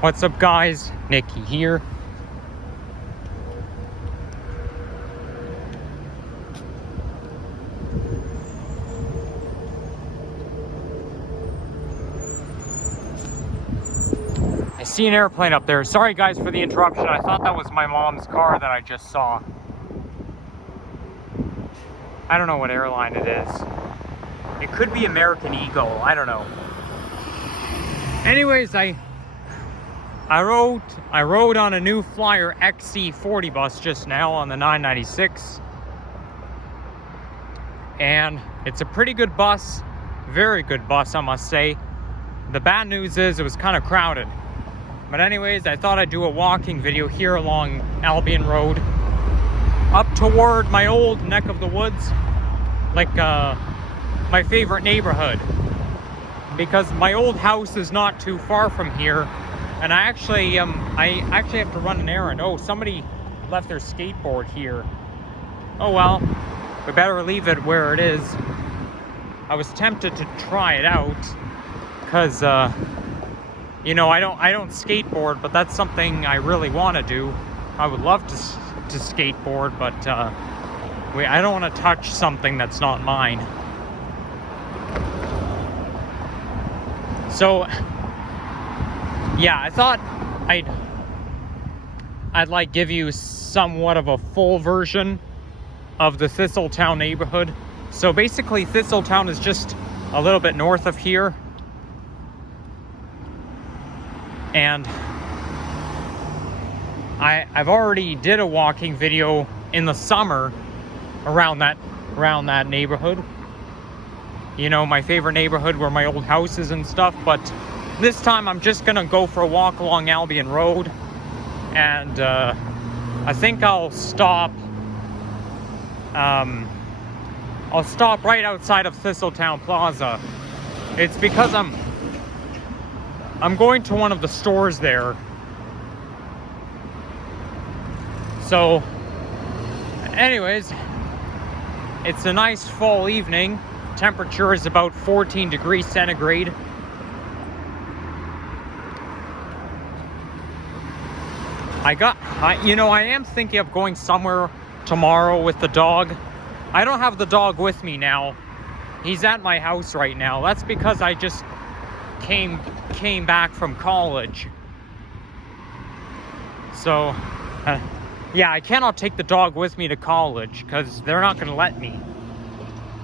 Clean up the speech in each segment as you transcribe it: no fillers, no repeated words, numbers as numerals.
What's up, guys? Nicky here. I see an airplane up there. Sorry guys for the interruption. I thought that was my mom's car that I just saw. I don't know what airline it is. It could be American Eagle. I don't know. Anyways, I rode on a new Flyer XC40 bus just now on the 996. And it's a pretty good bus. Very good bus, I must say. The bad news is it was kind of crowded. But anyways, I thought I'd do a walking video here along Albion Road, up toward my old neck of the woods, like my favorite neighborhood. Because my old house is not too far from here, and I actually have to run an errand. Oh, somebody left their skateboard here. Oh well, we better leave it where it is. I was tempted to try it out, because you know, I don't skateboard, but that's something I really want to do. I would love to skateboard, but I don't want to touch something that's not mine. So yeah, I thought I'd like give you somewhat of a full version of the Thistletown neighborhood. So basically, Thistletown is just a little bit north of here. And I've already did a walking video in the summer around that neighborhood. You know, my favorite neighborhood where my old house is and stuff. But this time I'm just gonna go for a walk along Albion Road, and I think I'll stop. I'll stop right outside of Thistletown Plaza. It's because I'm going to one of the stores there. So, anyways, it's a nice fall evening. Temperature is about 14 degrees centigrade. I am thinking of going somewhere tomorrow with the dog. I don't have the dog with me now. He's at my house right now. That's because I just came back from college. So yeah, I cannot take the dog with me to college because they're not gonna let me.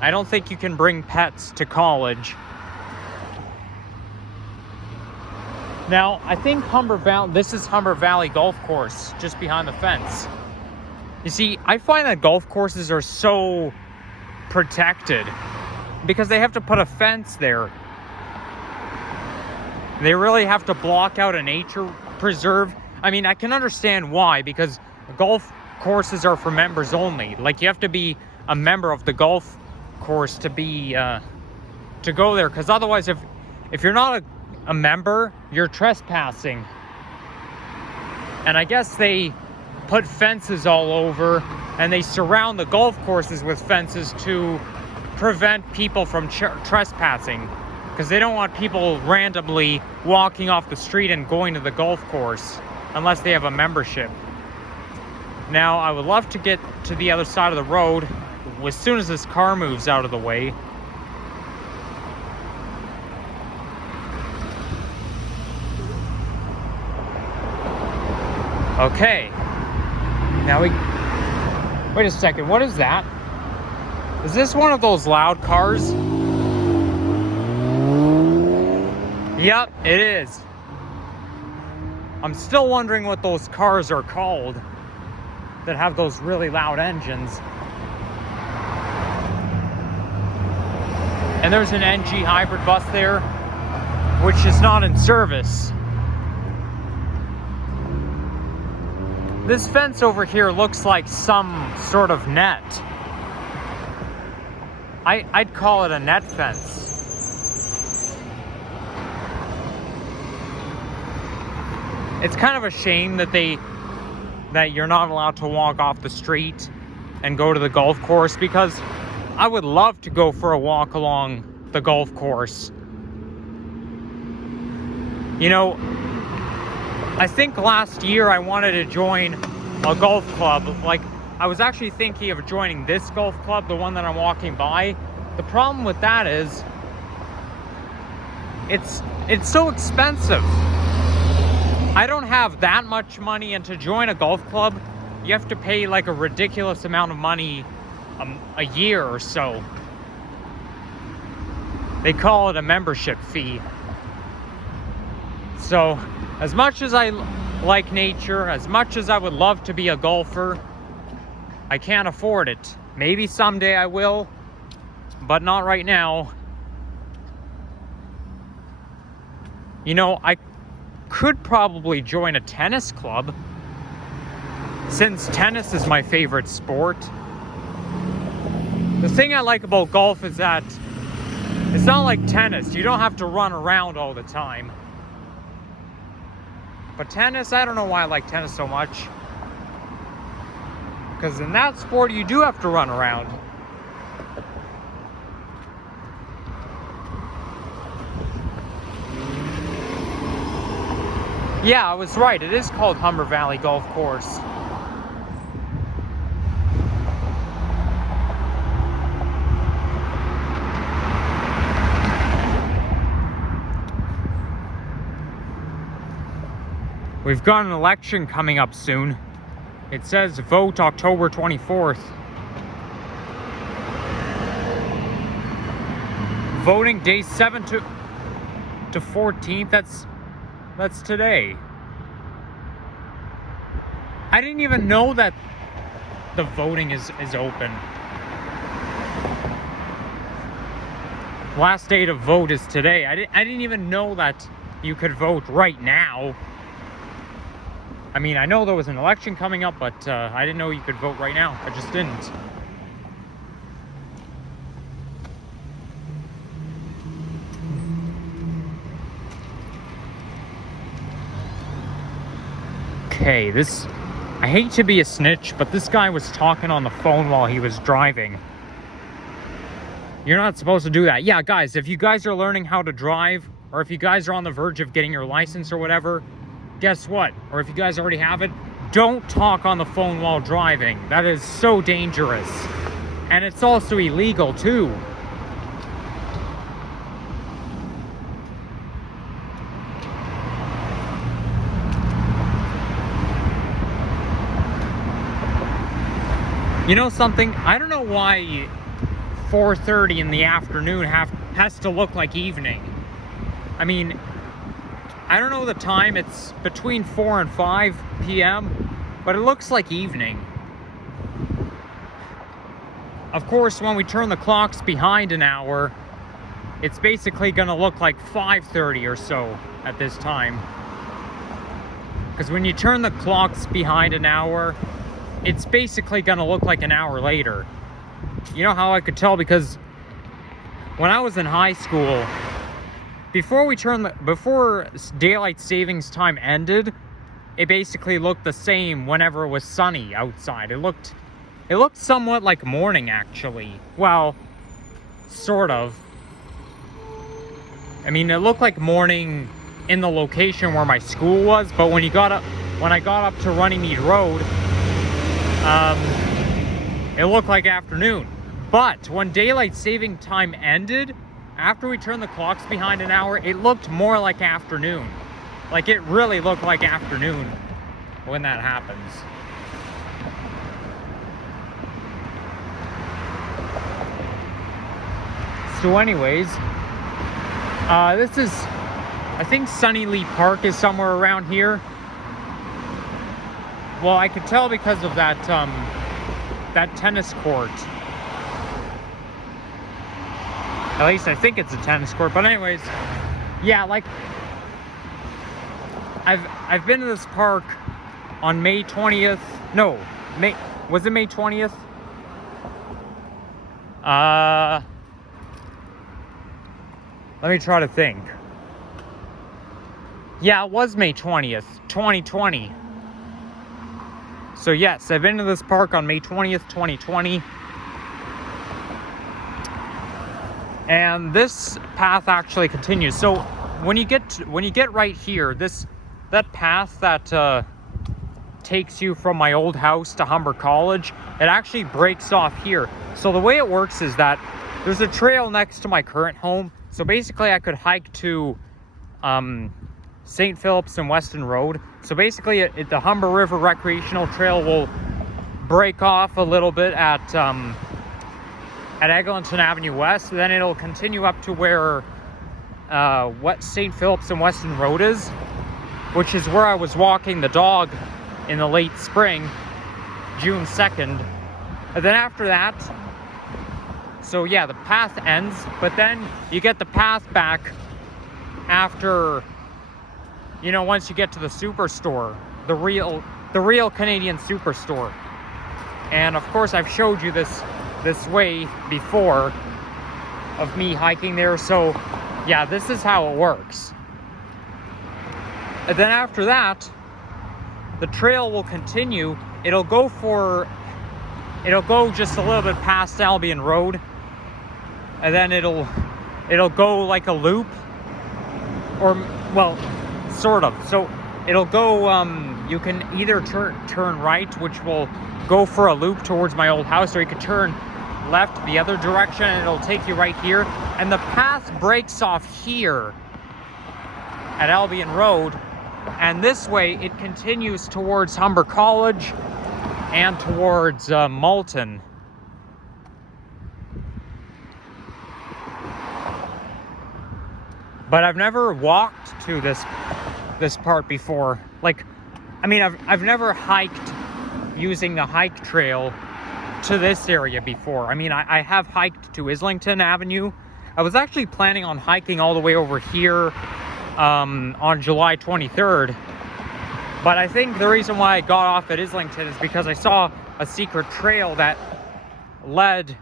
I don't think you can bring pets to college. Now, I think this is Humber Valley Golf Course, just behind the fence. You see, I find that golf courses are so protected because they have to put a fence there. They really have to block out a nature preserve. I mean, I can understand why, because golf courses are for members only. Like, you have to be a member of the golf course to go there, because otherwise, if you're not a member, you're trespassing. And I guess they put fences all over, and they surround the golf courses with fences to prevent people from trespassing, because they don't want people randomly walking off the street and going to the golf course unless they have a membership. Now, I would love to get to the other side of the road as soon as this car moves out of the way. Okay. Now wait a second, what is that? Is this one of those loud cars? Yep, it is. I'm still wondering what those cars are called that have those really loud engines. And there's an NG hybrid bus there, which is not in service. This fence over here looks like some sort of net. I'd call it a net fence. It's kind of a shame that you're not allowed to walk off the street and go to the golf course, because I would love to go for a walk along the golf course. You know, I think last year I wanted to join a golf club. Like, I was actually thinking of joining this golf club, the one that I'm walking by. The problem with that is it's so expensive. I don't have that much money, and to join a golf club, you have to pay like a ridiculous amount of money a year or so. They call it a membership fee. So, as much as I like nature, as much as I would love to be a golfer, I can't afford it. Maybe someday I will, but not right now. You know, I could probably join a tennis club, since tennis is my favorite sport. The thing I like about golf is that it's not like tennis. You don't have to run around all the time. But tennis, I don't know why I like tennis so much. Because in that sport, you do have to run around. Yeah, I was right. It is called Humber Valley Golf Course. We've got an election coming up soon. It says vote October 24th. Voting day 7 to 14th. That's today. I didn't even know that the voting is open. Last day to vote is today. I didn't even know that you could vote right now. I mean, I know there was an election coming up, but I didn't know you could vote right now. I just didn't. Okay, I hate to be a snitch, but this guy was talking on the phone while he was driving. You're not supposed to do that. Yeah, guys, if you guys are learning how to drive, or if you guys are on the verge of getting your license or whatever, guess what? Or if you guys already have it, don't talk on the phone while driving. That is so dangerous. And it's also illegal too. You know something? I don't know why 4:30 in the afternoon has to look like evening. I mean, I don't know the time. It's between 4 and 5 p.m., but it looks like evening. Of course, when we turn the clocks behind an hour, it's basically going to look like 5:30 or so at this time. Because when you turn the clocks behind an hour, it's basically going to look like an hour later. You know how I could tell? Because when I was in high school, before daylight savings time ended, it basically looked the same whenever it was sunny outside. It looked somewhat like morning, actually. Well, sort of. I mean, it looked like morning in the location where my school was, but when I got up to Runnymede Road, it looked like afternoon. But when daylight saving time ended, after we turned the clocks behind an hour, it looked more like afternoon. Like, it really looked like afternoon when that happens. So anyways, this is, I think Sunnylee Park is somewhere around here. Well, I could tell because of that tennis court. At least I think it's a tennis court. But anyways, yeah, like, I've been to this park on May 20th. No, was it May 20th? Let me try to think. Yeah, it was May 20th, 2020. So yes, I've been to this park on May 20th, 2020. And this path actually continues. So when you get right here, the that path that takes you from my old house to Humber College, it actually breaks off here. So the way it works is that there's a trail next to my current home. So basically I could hike to St. Philip's and Weston Road. So basically the Humber River Recreational Trail will break off a little bit at Eglinton Avenue West. Then it'll continue up to where what St. Philip's and Weston Road is, which is where I was walking the dog in the late spring, June 2nd. And then after that, so yeah, the path ends, but then you get the path back after, you know, once you get to the superstore, the real Canadian superstore. And of course I've showed you this way before of me hiking there. So yeah, this is how it works. And then after that, the trail will continue. It'll go just a little bit past Albion Road, and then it'll go like a loop, or well, sort of. So it'll go, you can either turn right, which will go for a loop towards my old house, or you could turn left the other direction and it'll take you right here. And the path breaks off here at Albion Road, and this way it continues towards Humber College and towards Malton. But I've never walked to this part before. Like, I mean, I've never hiked using the hike trail to this area before. I mean, I have hiked to Islington Avenue. I was actually planning on hiking all the way over here on July 23rd. But I think the reason why I got off at Islington is because I saw a secret trail that led,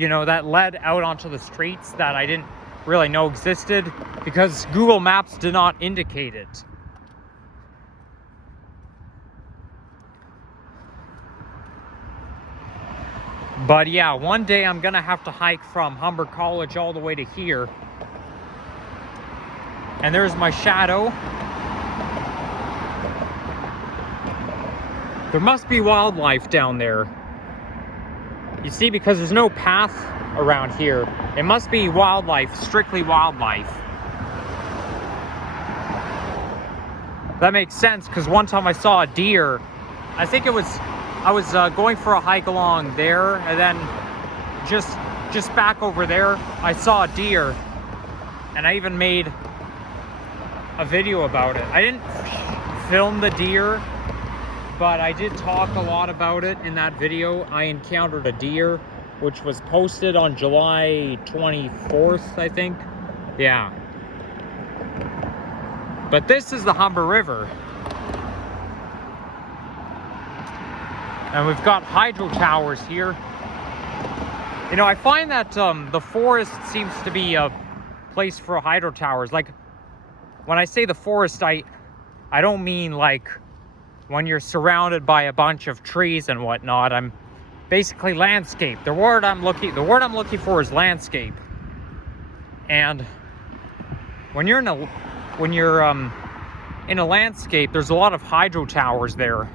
out onto the streets that I didn't really know existed, because Google Maps did not indicate it. But yeah, one day I'm gonna have to hike from Humber College all the way to here. And there's my shadow. There must be wildlife down there. You see, because there's no path around here. It must be wildlife, strictly wildlife. That makes sense, because one time I saw a deer. I think I was going for a hike along there, and then just back over there, I saw a deer, and I even made a video about it. I didn't film the deer, but I did talk a lot about it in that video. I encountered a deer, which was posted on July 24th, I think. Yeah. But this is the Humber River. And we've got hydro towers here. You know, I find that the forest seems to be a place for hydro towers. Like, when I say the forest, I don't mean like when you're surrounded by a bunch of trees and whatnot. I'm basically landscape. The word I'm looking for is landscape. And when you're in a landscape, there's a lot of hydro towers there.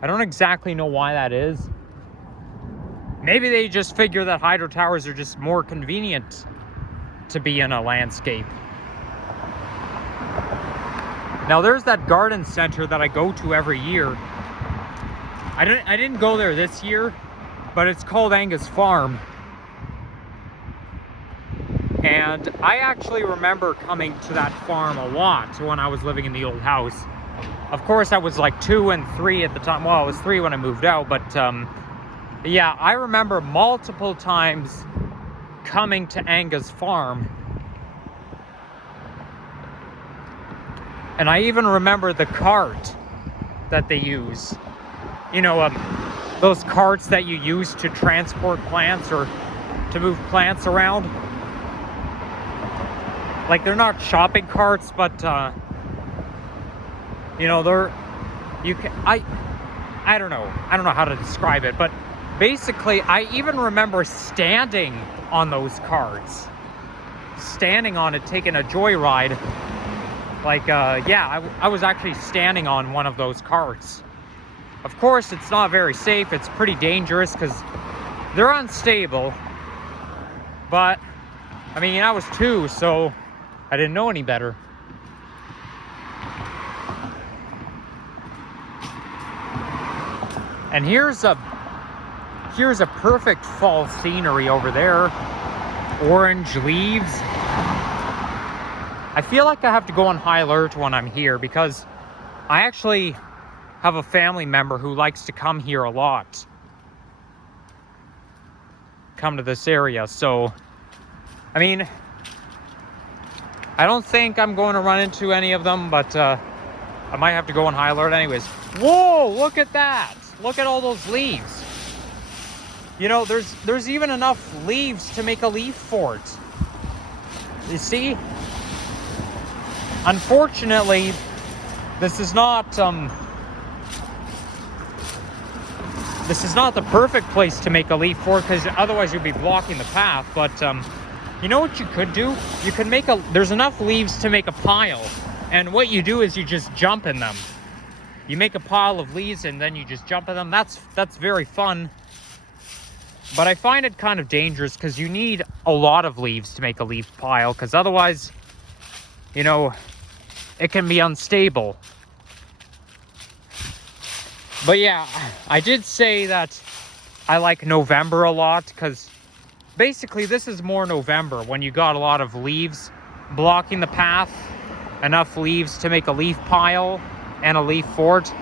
I don't exactly know why that is. Maybe they just figure that hydro towers are just more convenient to be in a landscape. Now there's that garden center that I go to every year. I didn't go there this year, but it's called Angus Farm. And I actually remember coming to that farm a lot when I was living in the old house. Of course, I was like 2 and 3 at the time. Well, I was 3 when I moved out, but yeah, I remember multiple times coming to Angus Farm. And I even remember the cart that they use. You know, those carts that you use to transport plants or to move plants around. Like, they're not shopping carts, but you know, I don't know how to describe it, but basically I even remember standing on those carts, standing on it, taking a joyride Like, yeah, I was actually standing on one of those carts. Of course, it's not very safe. It's pretty dangerous because they're unstable. But, I mean, I was 2, so I didn't know any better. And here's a perfect fall scenery over there. Orange leaves. I feel like I have to go on high alert when I'm here because I actually have a family member who likes to come here a lot. Come to this area, so I mean, I don't think I'm going to run into any of them, but I might have to go on high alert anyways. Whoa, look at that. Look at all those leaves. You know, there's even enough leaves to make a leaf fort. You see? Unfortunately, this is not the perfect place to make a leaf fort because otherwise you'd be blocking the path. But you know what you could do? You could make there's enough leaves to make a pile. And what you do is you just jump in them. You make a pile of leaves and then you just jump in them. That's very fun. But I find it kind of dangerous because you need a lot of leaves to make a leaf pile because otherwise, you know, it can be unstable. But yeah, I did say that I like November a lot because basically this is more November when you got a lot of leaves blocking the path, enough leaves to make a leaf pile and a leaf fort.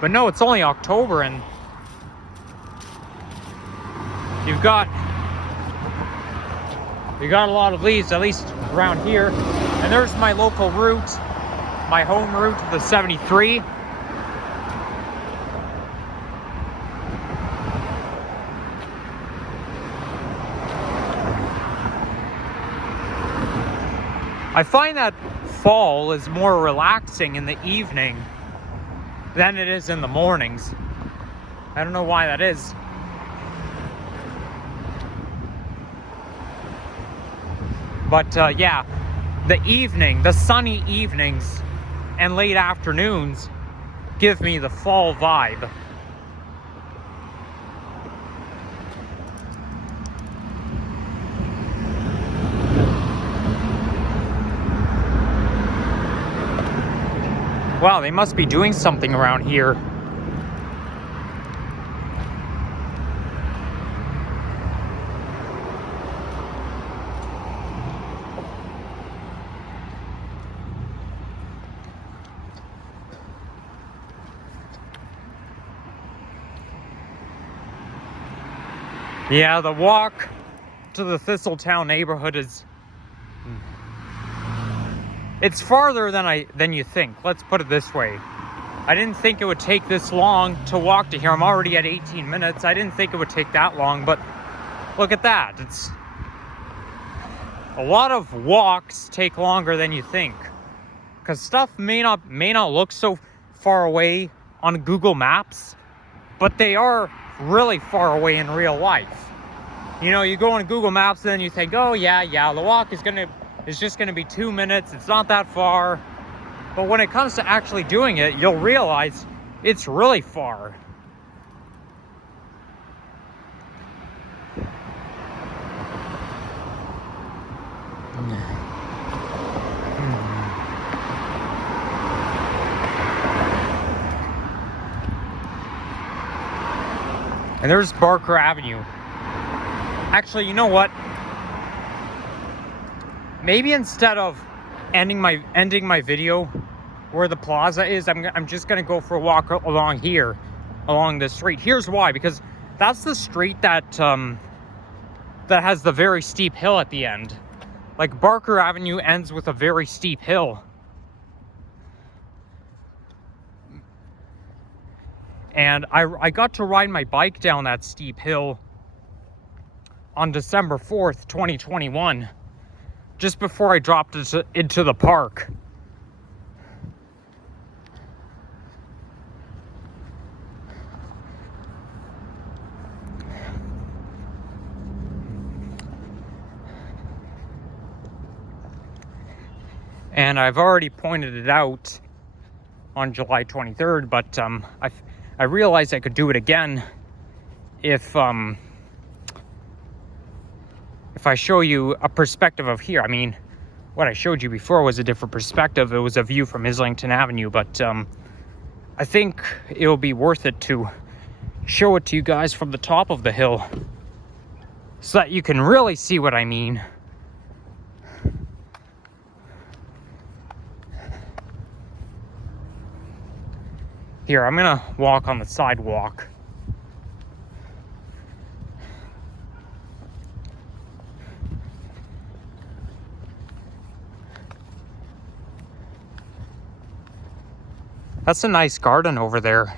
But no, it's only October and you got a lot of leaves, at least around here. And there's my local route, my home route, the 73. I find that fall is more relaxing in the evening than it is in the mornings. I don't know why that is. But yeah, the sunny evenings and late afternoons give me the fall vibe. Wow, they must be doing something around here. Yeah, the walk to the Thistletown neighborhood is... It's farther than you think. Let's put it this way. I didn't think it would take this long to walk to here. I'm already at 18 minutes. I didn't think it would take that long, but look at that. It's a lot of walks take longer than you think. Because stuff may not look so far away on Google Maps, but they are really far away in real life. You know, you go on Google Maps and then you think, oh yeah, the walk is just gonna be 2 minutes. It's not that far. But when it comes to actually doing it, you'll realize it's really far. And there's Barker Avenue. Actually, you know what? Maybe instead of ending my video where the plaza is, I'm just gonna go for a walk along here, along this street. Here's why: because that's the street that has the very steep hill at the end. Like Barker Avenue ends with a very steep hill. And I got to ride my bike down that steep hill on December 4th, 2021, just before I dropped into the park. And I've already pointed it out on July 23rd, but I realized I could do it again if I show you a perspective of here. I mean, what I showed you before was a different perspective. It was a view from Islington Avenue, but I think it'll be worth it to show it to you guys from the top of the hill so that you can really see what I mean. Here, I'm gonna walk on the sidewalk. That's a nice garden over there.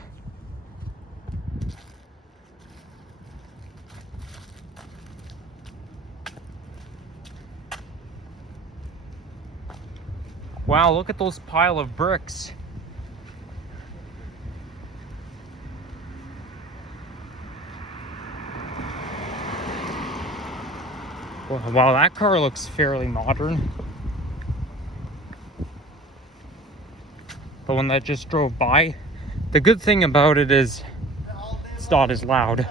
Wow, look at those pile of bricks. Wow, that car looks fairly modern. The one that just drove by. The good thing about it is it's not as loud.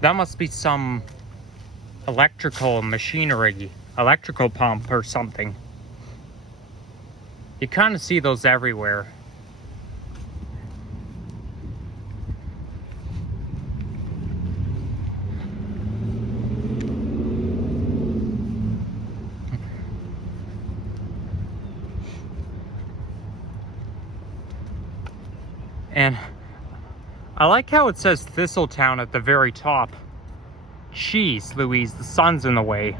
That must be some electrical machinery, electrical pump or something. You kind of see those everywhere. And I like how it says Thistletown at the very top. Jeez Louise, the sun's in the way.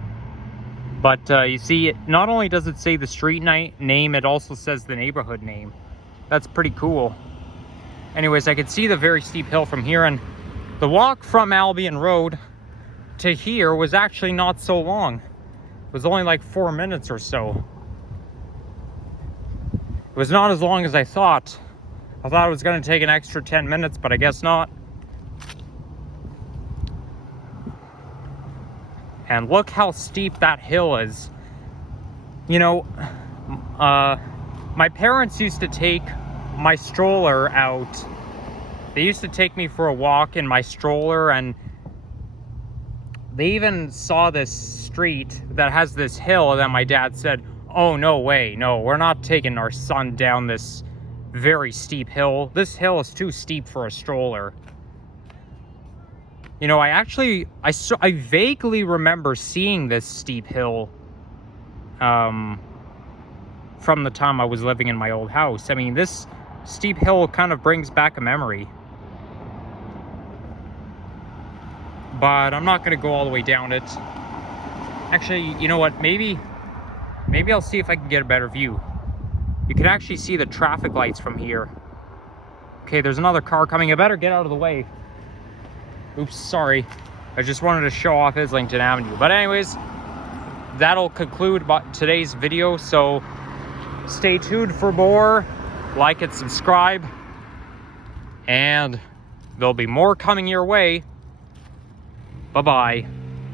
But you see, not only does it say the street name, it also says the neighborhood name. That's pretty cool. Anyways, I could see the very steep hill from here, and the walk from Albion Road to here was actually not so long. It was only like 4 minutes or so. It was not as long as I thought. I thought it was going to take an extra 10 minutes, but I guess not. And look how steep that hill is. You know, my parents used to take my stroller out. They used to take me for a walk in my stroller, and they even saw this street that has this hill that my dad said, "Oh, no way, no, we're not taking our son down this very steep hill. This hill is too steep for a stroller." You know, I vaguely remember seeing this steep hill from the time I was living in my old house. I mean, this steep hill kind of brings back a memory. But I'm not going to go all the way down it. Actually, you know what? Maybe I'll see if I can get a better view. You can actually see the traffic lights from here. Okay, there's another car coming. I better get out of the way. Oops, sorry. I just wanted to show off Islington Avenue. But anyways, that'll conclude today's video. So stay tuned for more. Like and subscribe. And there'll be more coming your way. Bye-bye.